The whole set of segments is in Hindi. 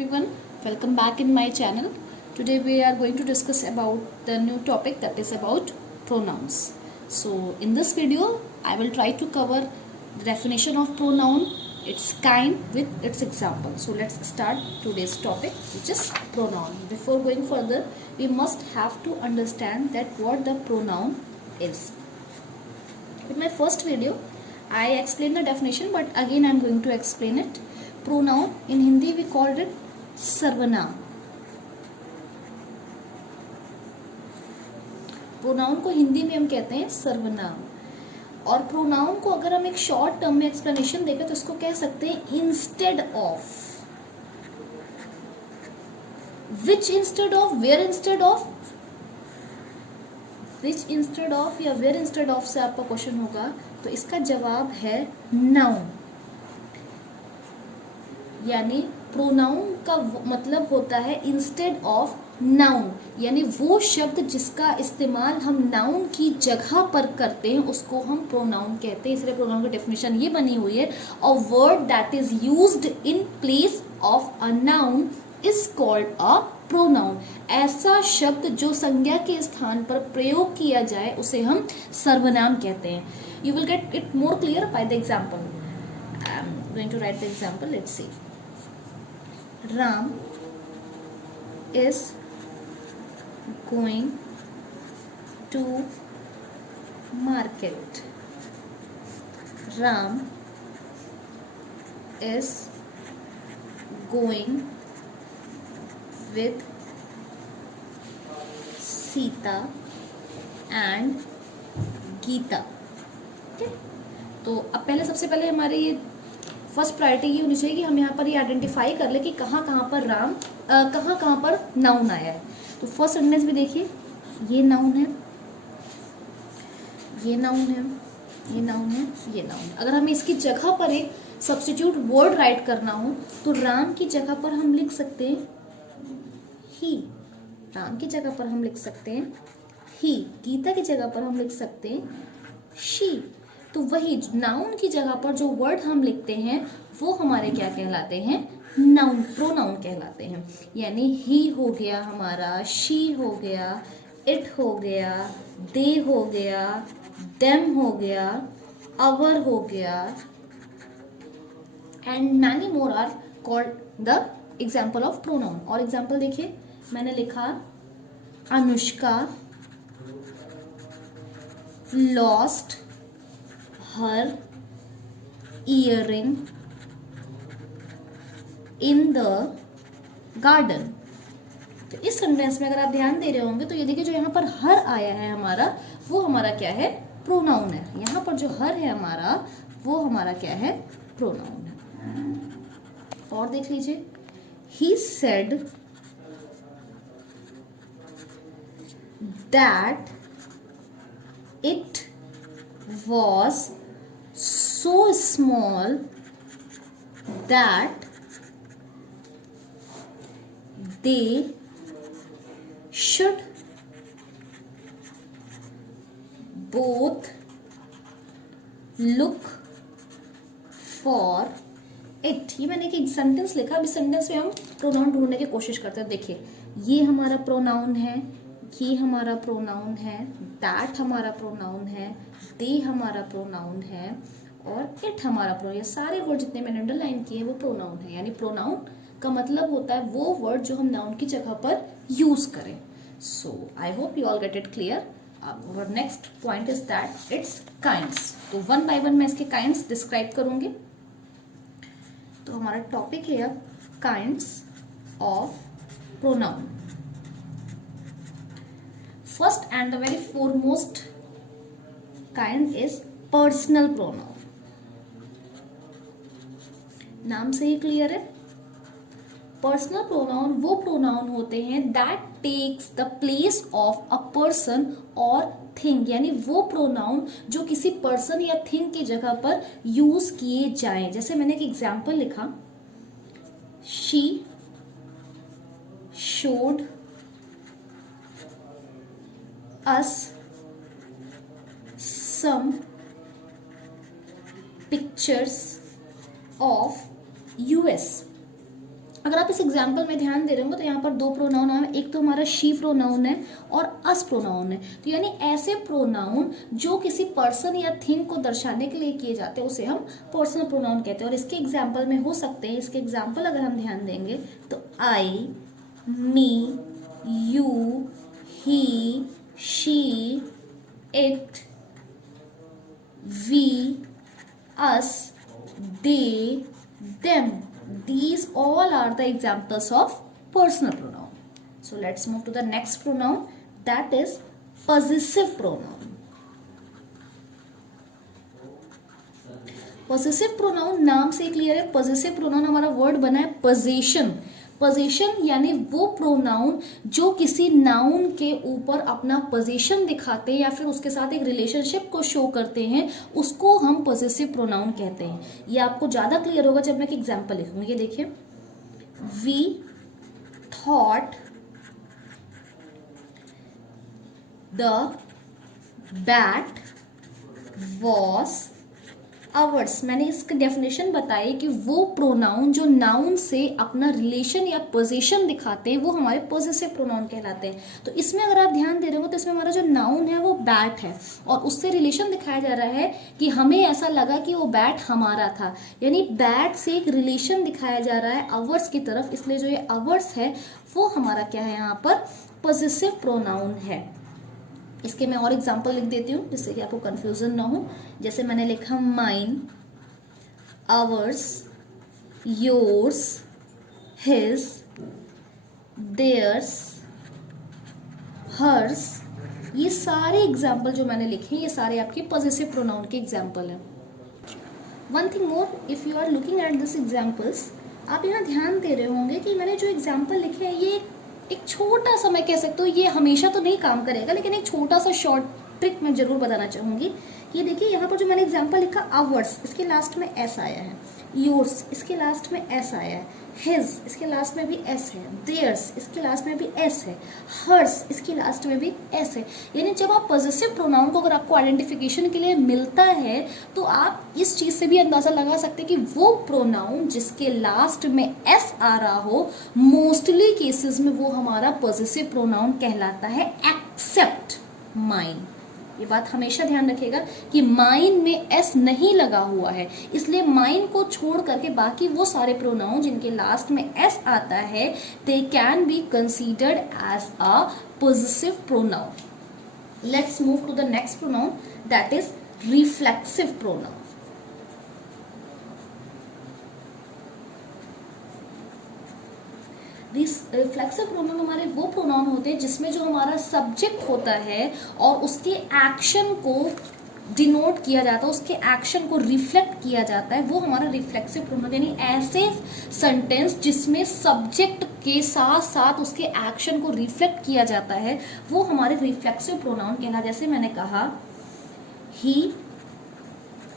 everyone, welcome back in my channel. Today we are going to discuss about the new topic, that is about pronouns. So in this video I will try to cover the definition of pronoun, its kind with its example. So let's start today's topic, which is pronoun. Before going further, we must have to understand that what the pronoun is. In my first video I explained the definition, but again I am going to explain it. Pronoun in Hindi we called it सर्वनाम. प्रोनाउन को हिंदी में हम कहते हैं सर्वनाम. और प्रोनाउन को अगर हम एक शॉर्ट टर्म में एक्सप्लेनेशन देखें तो इसको कह सकते हैं instead of. Which instead of, where instead of, which instead of या वेयर इंस्टेड ऑफ से आपका क्वेश्चन होगा तो इसका जवाब है नाउन. यानी प्रोनाउन का मतलब होता है इंस्टेड ऑफ नाउन, यानी वो शब्द जिसका इस्तेमाल हम नाउन की जगह पर करते हैं उसको हम प्रोनाउन कहते हैं. इसलिए प्रोनाउन की डेफिनेशन ये बनी हुई है, a word that is used in place of a noun is called a pronoun. ऐसा शब्द जो संज्ञा के स्थान पर प्रयोग किया जाए उसे हम सर्वनाम कहते हैं. You will get it more clear by the example. I am going to write the example. Let's see. Ram is going to market. Ram is going with Sita and Geeta. ठीक. तो अब पहले सबसे पहले हमारे ये फर्स्ट प्रायोरिटी ये होनी चाहिए कि हम यहाँ पर ये आइडेंटिफाई कर ले कि कहाँ पर राम कहाँ पर नाउन आया है. तो फर्स्ट सेंटेंस भी देखिए, ये नाउन है, ये नाउन है, ये नाउन है, ये नाउन है. अगर हमें इसकी जगह पर एक सब्स्टिट्यूट वर्ड राइट करना हो तो राम की जगह पर हम लिख सकते हैं ही. राम की जगह पर हम लिख सकते हैं ही. गीता की जगह पर हम लिख सकते हैं शी. तो वही नाउन की जगह पर जो वर्ड हम लिखते हैं वो हमारे क्या कहलाते हैं, नाउन, प्रोनाउन कहलाते हैं. यानी ही हो गया हमारा, शी हो गया, इट हो गया, दे हो गया, देम हो गया, अवर हो गया, and many more are called the example of pronoun. और एग्जाम्पल देखिए, मैंने लिखा Anushka lost her earring in the garden. तो इस सेंटेंस में अगर आप ध्यान दे रहे होंगे तो ये देखिए जो यहाँ पर हर आया है हमारा, वो हमारा क्या है, प्रोनाउन है. यहाँ पर जो हर है हमारा वो हमारा क्या है, प्रोनाउन है. और देख लीजिए, he said that it was so small that they should both look for it. ये मैंने एक सेंटेंस लिखा. अभी सेंटेंस में हम प्रोनाउन ढूंढने की कोशिश करते हैं. देखिए, ये हमारा प्रोनाउन है, ये हमारा प्रोनाउन है, दैट हमारा प्रोनाउन है, दे हमारा प्रोनाउन है और इट हमारा प्रोनाउन. ये सारे वर्ड जितने मैंने अंडरलाइन किए वो प्रोनाउन है. यानी प्रोनाउन का मतलब होता है वो वर्ड जो हम नाउन की जगह पर यूज करें. So I hope you all get it clear. और next point is that it's kinds. तो वन बाय वन मैं इसके काइंड्स डिस्क्राइब करूंगी. तो हमारा टॉपिक है अब kinds of pronoun. First and the very foremost kind is personal pronoun. नाम से ही क्लियर है. पर्सनल प्रोनाउन वो प्रोनाउन होते हैं that takes the place of a person or thing. यानी वो प्रोनाउन जो किसी पर्सन या थिंग की जगह पर यूज किए जाएं. जैसे मैंने एक एग्जाम्पल लिखा, she showed us some pictures of US. अगर आप इस एग्जाम्पल में ध्यान दे रहे होंगे तो यहाँ पर दो प्रोनाउन है, एक तो हमारा शी प्रोनाउन है और अस प्रोनाउन है। तो यानी ऐसे प्रोनाउन जो किसी पर्सन या थिंग को दर्शाने के लिए किए जाते हैं उसे हम पर्सनल प्रोनाउन कहते हैं। और इसके एग्जाम्पल में हो सकते हैं, इसके एग्जाम्पल अगर हम ध्यान देंगे तो I, me, you, he, she, it, we, us, they, them. These all are the examples of personal pronoun. So let's move to the next pronoun, that is possessive pronoun. Possessive pronoun नाम से क्लियर है। possessive pronoun हमारा वर्ड बना है possession। पोजेशन यानी वो प्रोनाउन जो किसी नाउन के ऊपर अपना पोजीशन दिखाते हैं या फिर उसके साथ एक रिलेशनशिप को शो करते हैं, उसको हम पोजेसिव प्रोनाउन कहते हैं। ये आपको ज्यादा क्लियर होगा जब मैं एक एग्जांपल लिखूंगी। ये देखिए, we thought the bat was ours. मैंने इसकी डेफिनेशन बताई कि वो प्रोनाउन जो नाउन से अपना रिलेशन या पोजीशन दिखाते हैं वो हमारे पोजेसिव प्रोनाउन कहलाते हैं। तो इसमें अगर आप ध्यान दे रहे हो तो इसमें हमारा जो नाउन है वो बैट है और उससे रिलेशन दिखाया जा रहा है कि हमें ऐसा लगा कि वो बैट हमारा था, यानी बैट से एक रिलेशन दिखाया जा रहा है आवर्स की तरफ। इसलिए जो ये आवर्स है वो हमारा क्या है, यहाँ पर पोजेसिव प्रोनाउन है। इसके मैं और एग्जांपल लिख देती हूँ जिससे कि आपको कंफ्यूजन ना हो। जैसे मैंने लिखा mine, ours, yours, his, theirs, hers. ये सारे एग्जांपल जो मैंने लिखे ये सारे आपके पॉजिटिव प्रोनाउन के एग्जांपल हैं। One thing more, if you are looking at this examples, आप यहाँ ध्यान दे रहे होंगे कि मैंने जो एग्जांपल लिखे हैं ये एक छोटा सा, मैं कह सकती हूँ ये हमेशा तो नहीं काम करेगा, लेकिन एक छोटा सा शॉर्ट ट्रिक मैं जरूर बताना चाहूँगी। ये देखिए यहाँ पर जो मैंने एग्जांपल लिखा, आवर्स, इसके लास्ट में एस आया है, योर्स इसके लास्ट में एस आया है, हिज इसके लास्ट में भी एस है, देयर्स इसके लास्ट में भी एस है, हर्स इसके लास्ट में भी एस है। यानी जब आप पॉजिटिव प्रोनाउन को अगर आपको आइडेंटिफिकेशन के लिए मिलता है तो आप इस चीज से भी अंदाजा लगा सकते हैं कि वो प्रोनाउन जिसके लास्ट में एस आ रहा हो मोस्टली केसेस में वो हमारा पॉजिटिव प्रोनाउन कहलाता है, एक्सेप्ट माइन। ये बात हमेशा ध्यान रखिएगा कि माइन में एस नहीं लगा हुआ है, इसलिए माइन को छोड़ करके बाकी वो सारे प्रोनाउन जिनके लास्ट में एस आता है they can be considered as a positive pronoun. Let's move to the next pronoun, that is reflexive pronoun. Reflexive pronoun हमारे वो प्रोनाउन होते हैं जिसमें जो हमारा सब्जेक्ट होता है और उसके एक्शन को डिनोट किया जाता है, उसके एक्शन को रिफ्लेक्ट किया जाता है, वो हमारा रिफ्लेक्सिव प्रोनाउन। यानी ऐसे सेंटेंस जिसमें सब्जेक्ट के साथ साथ उसके एक्शन को रिफ्लेक्ट किया जाता है वो हमारे रिफ्लेक्सिव प्रोनाउन कहना। जैसे मैंने कहा, he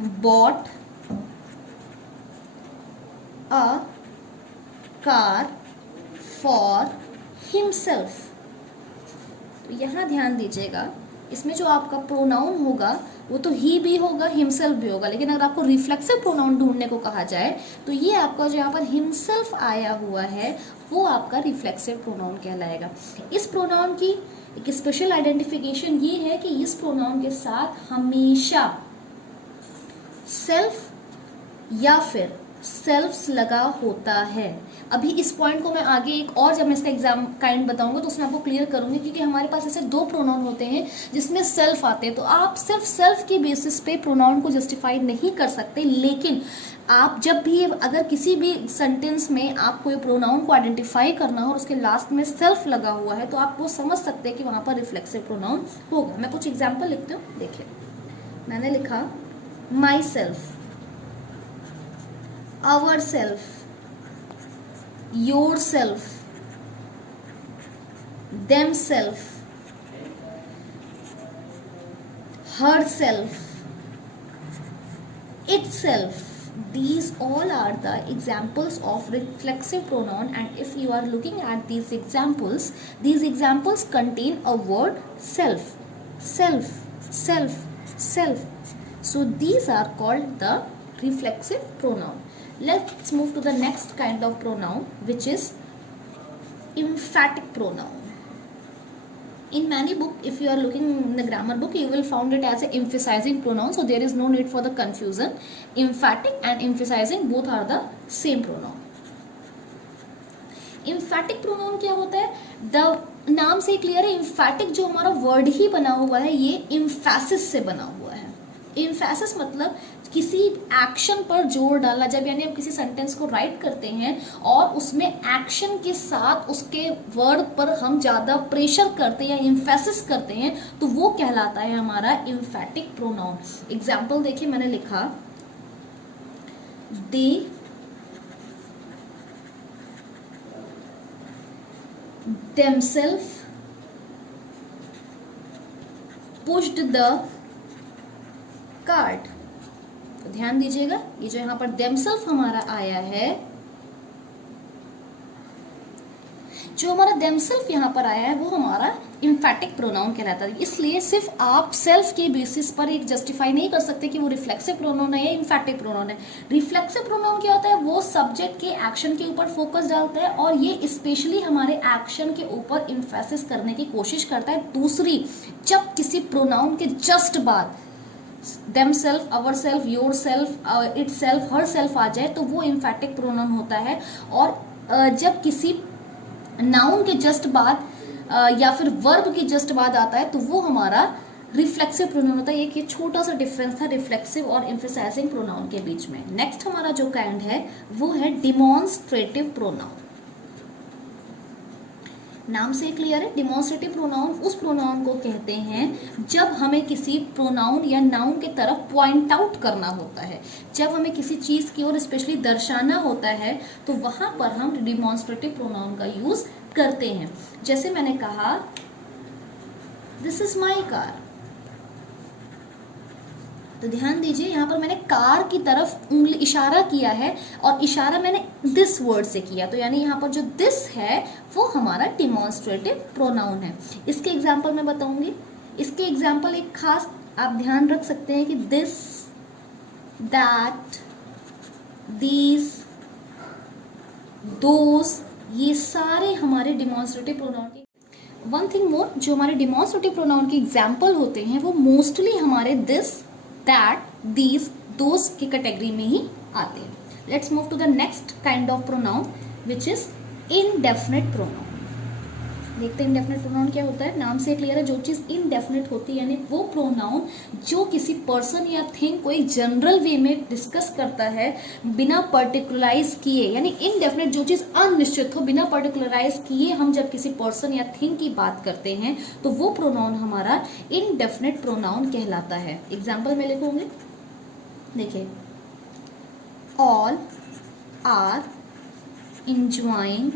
bought a car for himself. तो यहाँ ध्यान दीजिएगा, इसमें जो आपका प्रोनाउन होगा वो तो ही भी होगा, हिमसेल्फ भी होगा, लेकिन अगर आपको रिफ्लेक्सिव प्रोनाउन ढूंढने को कहा जाए तो ये आपका जो यहाँ पर हिमसेल्फ आया हुआ है वो आपका रिफ्लेक्सिव प्रोनाउन कहलाएगा। इस प्रोनाउन की एक स्पेशल आइडेंटिफिकेशन ये है कि इस प्रोनाउन के साथ हमेशा सेल्फ या फिर सेल्फ्स लगा होता है। अभी इस पॉइंट को मैं आगे एक और जब मैं इसका एग्जाम काइंड बताऊंगा तो उसमें आपको क्लियर करूंगी, क्योंकि हमारे पास ऐसे दो प्रोनाउन होते हैं जिसमें सेल्फ आते हैं। तो आप सिर्फ सेल्फ के बेसिस पे प्रोनाउन को जस्टिफाई नहीं कर सकते, लेकिन आप जब भी अगर किसी भी सेंटेंस में आपको प्रोनाउन को आइडेंटिफाई करना हो और उसके लास्ट में सेल्फ लगा हुआ है तो आप वो समझ सकते हैं कि वहां पर रिफ्लेक्सिव प्रोनाउन होगा। मैं कुछ एग्जाम्पल लिखती हूँ। देखिए, मैंने लिखा my self, ourself, yourself, themself, herself, itself. These all are the examples of reflexive pronoun, and if you are looking at these examples contain a word self, self, self, self. So these are called the reflexive pronoun. Let's move to the next kind of pronoun, which is emphatic pronoun. In many book, if you are looking in the grammar book, you will find it as a emphasizing pronoun, so there is no need for the confusion. Emphatic and emphasizing both are the same pronoun. emphatic pronoun क्या होता है? द नाम से क्लियर है, emphatic जो हमारा वर्ड ही बना हुआ है ये emphasis से बना हुआ है. emphasis मतलब किसी एक्शन पर जोर डालना. जब यानी हम किसी सेंटेंस को राइट करते हैं और उसमें एक्शन के साथ उसके वर्ड पर हम ज़्यादा प्रेशर करते हैं या एम्फेसिस करते हैं तो वो कहलाता है हमारा एम्फैटिक प्रोनाउन. एग्जाम्पल देखिए, मैंने लिखा दे themselves pushed the cart. तो ध्यान दीजिएगा, ये जो यहाँ पर themselves हमारा आया है, जो हमारा themselves यहाँ पर आया है वो हमारा emphatic प्रोनाउन कहलाता है. इसलिए सिर्फ आप सेल्फ के बेसिस पर एक जस्टिफाई नहीं कर सकते कि वो रिफ्लेक्सिव प्रोनाउन है या emphatic प्रोनाउन है. रिफ्लेक्सिव प्रोनाउन क्या होता है? वो सब्जेक्ट के एक्शन के ऊपर फोकस डालता है और ये स्पेशली हमारे एक्शन के ऊपर एम्फेसिस करने की कोशिश करता है. दूसरी, जब किसी प्रोनाउन के जस्ट बाद themself, ourself, yourself, itself, herself आ जाए तो वो emphatic प्रोनाउन होता है. और जब किसी नाउन के जस्ट बाद या फिर वर्ब के जस्ट बाद आता है तो वो हमारा रिफ्लेक्सिव प्रोनाउन होता है. एक छोटा सा डिफरेंस था रिफ्लेक्सिव और एम्फसाइजिंग प्रोनाउन के बीच में. नेक्स्ट हमारा जो काइंड है वो है डिमॉन्स्ट्रेटिव प्रोनाउन. नाम से क्लियर है, डिमॉन्स्ट्रेटिव प्रोनाउन उस प्रोनाउन को कहते हैं जब हमें किसी प्रोनाउन या नाउन के तरफ पॉइंट आउट करना होता है. जब हमें किसी चीज़ की ओर स्पेशली दर्शाना होता है तो वहाँ पर हम डिमॉन्स्ट्रेटिव प्रोनाउन का यूज़ करते हैं. जैसे मैंने कहा दिस इज माई कार, तो ध्यान दीजिए यहाँ पर मैंने कार की तरफ उंगली इशारा किया है और इशारा मैंने दिस वर्ड से किया. तो यानी यहाँ पर जो दिस है वो हमारा डिमॉन्स्ट्रेटिव प्रोनाउन है. इसके एग्जाम्पल मैं बताऊंगी. इसके एग्जाम्पल एक खास आप ध्यान रख सकते हैं कि दिस, दैट, दीज, दोज, ये सारे हमारे डिमॉन्स्ट्रेटिव प्रोनाउन के. वन थिंग मोर, जो हमारे डिमॉन्स्ट्रेटिव प्रोनाउन के एग्जाम्पल होते हैं वो मोस्टली हमारे दिस, दैट, दीज, दोज की कैटेगरी में ही आते हैं. Let's move to the next kind of pronoun which is indefinite pronoun. देखते हैं इनडेफिनिट प्रोनाउन क्या होता है. नाम से क्लियर है, जो चीज़ इनडेफिनिट होती है यानी वो प्रोनाउन जो किसी पर्सन या थिंग को एक जनरल वे में डिस्कस करता है बिना पर्टिकुलराइज किए. यानी इनडेफिनिट जो चीज़ अनिश्चित हो, बिना पर्टिकुलराइज किए हम जब किसी पर्सन या थिंग की बात करते हैं तो वो प्रोनाउन हमारा इनडेफिनिट प्रोनाउन कहलाता है. एग्जाम्पल में लिखूंगी, देखिए, all are enjoying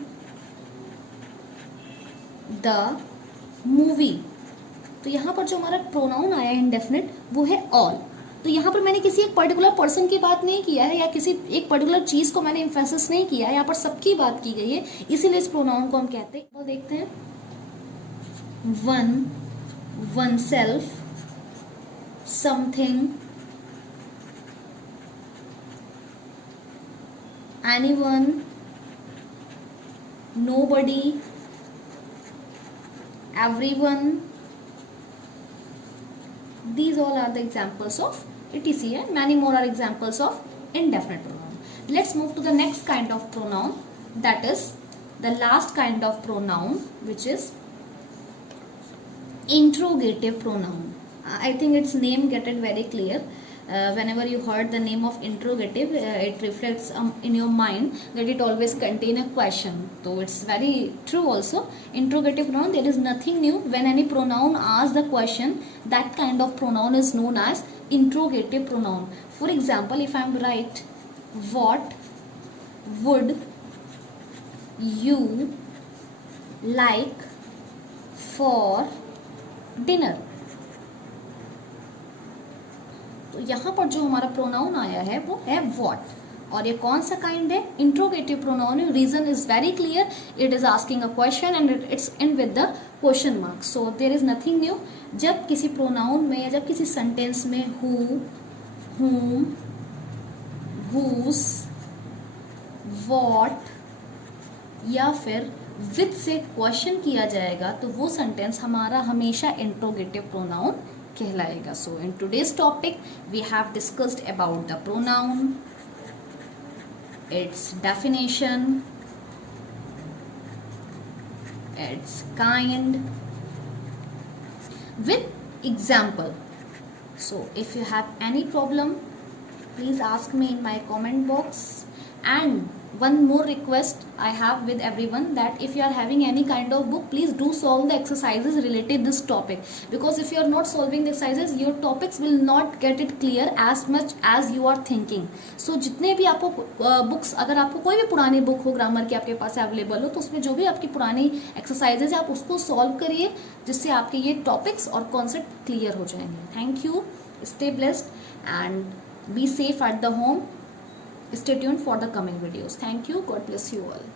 the movie. तो यहाँ पर जो हमारा प्रोनाउन आया है इंडेफिनिट वो है ऑल. तो यहाँ पर मैंने किसी एक पर्टिकुलर पर्सन की बात नहीं किया है या किसी एक पर्टिकुलर चीज़ को मैंने एम्फेसिस नहीं किया है, यहाँ पर सबकी बात की गई है, इसीलिए इस प्रोनाउन को हम कहते हैं. और देखते हैं, one, one self, something, anyone, nobody, everyone. These all are the examples of etc and many more are examples of indefinite pronoun. Let's move to the next kind of pronoun, that is the last kind of pronoun which is interrogative pronoun. I think its name get it very clear. Whenever you heard the name of interrogative, it reflects in your mind that it always contain a question. So it's very true also. Interrogative pronoun, there is nothing new. When any pronoun asks the question, that kind of pronoun is known as interrogative pronoun. For example, if I am write, what would you like for dinner? तो यहाँ पर जो हमारा प्रोनाउन आया है वो है व्हाट, और ये कौन सा काइंड है? Interrogative pronoun. Reason is very clear, it is asking a question and it's in with the question mark. So there is nothing new. जब किसी प्रोनाउन में या जब किसी सेंटेंस में हु, whom, whose, वॉट या फिर विथ से क्वेश्चन किया जाएगा तो वो सेंटेंस हमारा हमेशा इंट्रोगेटिव प्रोनाउन कहलाएगा. So in today's topic we have discussed about the pronoun, its definition, its kind, with example. So if you have any problem, please ask me in my comment box. And one more request I have with everyone, that if you are having any kind of book, please do solve the exercises related this topic, because if you are not solving the exercises, your topics will not get it clear as much as you are thinking. So जितने भी आपको बुक्स, अगर आपको कोई भी पुरानी बुक हो ग्रामर की आपके पास अवेलेबल हो, तो उसमें जो भी आपकी पुरानी एक्सरसाइजेज है आप उसको सॉल्व करिए, जिससे आपके ये टॉपिक्स और कॉन्सेप्ट क्लियर हो जाएंगे. Thank you. Stay blessed and be safe at the home. Stay tuned for the coming videos. Thank you. God bless you all.